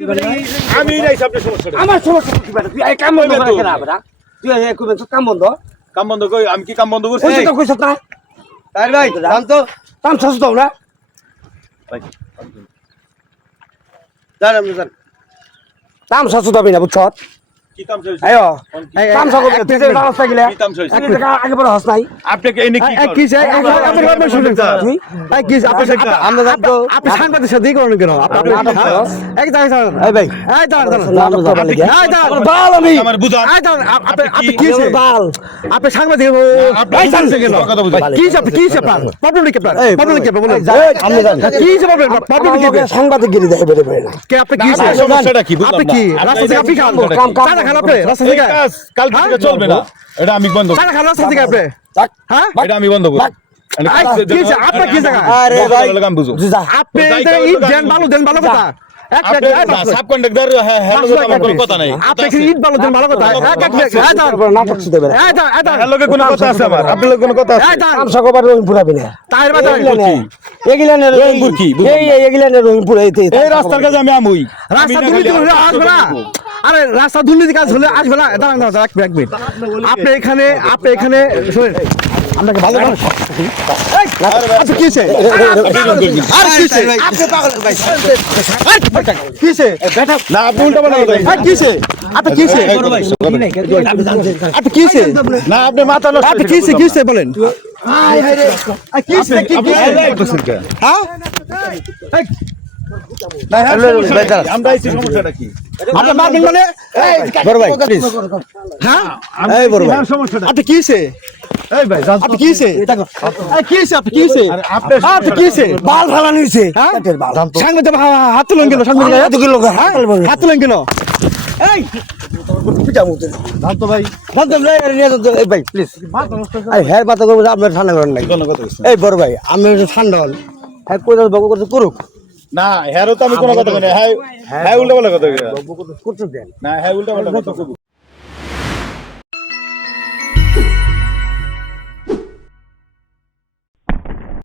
আমি নাই আপনার সমস্যা আমার সমস্যা কি বেটা তুই এই কাম বন্ধ করে কেন বেটা তুই এই কইবেন কাম বন্ধ কই আমি কি কাম বন্ধ করছি কইছ তো কইছ না তাই ভাই জান তো কাম শেষ দাও না জান আমি জান কাম শেষ দাবি না বুঝছ কি কাম চলছে আয়ো কাম শেষ করবে তুই যে রাস্তা গেলে কি কাম চলছে তুই আগে বড় হস নাই আপনাকে এনে কি কি চাই আপনি কথা শুনুন তুই এই কি আমরা জান তো আপনি সাংবাদিক সাথে করেন কেন আপনি এক জায়গায় দাঁড়ান এই ভাই এই দাঁড়ান নাটক করবা লাগি এই দাঁড়ান বাল আমি আমার বুঝান এই দাঁড়ান আপনি কি বাল আপনি সাংবাদিক আপনি জানতে কেন কথা বুঝাই কি আপনি কি আপনার প্রবলেম কি আপনার প্রবলেম কি আপনার বলুন আমি জানি কি প্রবলেম প্রবলেম কি সাংবাদিকগিরি দেয় বেরে বেরে না কে আপনি কি আপনার সমস্যাটা কি বুঝলাম আপনি কি না। রাস্তা থেকে আপনি খান কাম কাম খান আপনি রাস্তা থেকে কাজ কাল থেকে চলবে না এটা আমি বন্ধ খান খান রাস্তা থেকে আপনি হ্যাঁ এটা আমি বন্ধ করব কি আপনার কি জায়গা আরে ভাই কাম বুঝো যা আপনি ইট দেন ভালো কথা আপনি সাব কন্ডাক্টর হ্যালো আমার কোনো কথা নাই আপনি কি ইট ভালো দেন ভালো কথা নাটক শুতে বেরে হ্যালো কোনো কথা আছে আমার আপনার কোনো কথা আছে কাম সকবার রহিম পুরাবি না তাইর বাজার এগিলানের রহিমপুর কি? এই এগিলানের রহিম পুরাইতে এই রাস্তার কাছে আমি আমুই রাস্তা দুর্নীতি হলে আসবে না আরে রাস্তা দুর্নীতি কাজ হলে আসবে না দাঁড়ান এক মিনিট আপনি এখানে শুনেন আপনাকে ভালো মানুষ আচ্ছা কিসে আর কিসে আপনি পাগল ভাই কিসে না আপনি উল্টা বলা কিসে আপনি কিসে আপনি কিসে না আপনি মাথা নষ্ট আপনি কিসে বলেন কিসে কি হ্যাঁ আমরা এই সমস্যাটা কি আপনার মার্কিং মানে বড় ভাই প্লিজ হ্যাঁ এই বড় ভাই সমস্যাটা আপনি কিসে এই ভাই আপনি কিসে আপনি কিসে আপনি কিসে বাল ফালানি হইছে হ্যাঁ? পেটের বাল সাংবাদিক হাত তুলেন কেন সাংবাদিক এত কি লোক হাত তুলেন কেন এই পিটা মুতে জানতো ভাই বন্ধম রে নিয়ে তো এই ভাই প্লিজ এই হেয়ার পাতা করব আপনার ঠান্ডা করেন নাই কোনো কথা বলছি এই বড় ভাই আমি ঠান্ডা হল হ্যাঁ কই দাও বকো করতে করুক না হ্যারো তো আমি কোনো কথা বলি হ্যাঁ হ্যাঁ উল্টা বলা কথা করতে দেন না হ্যাঁ উল্টা বলা কথা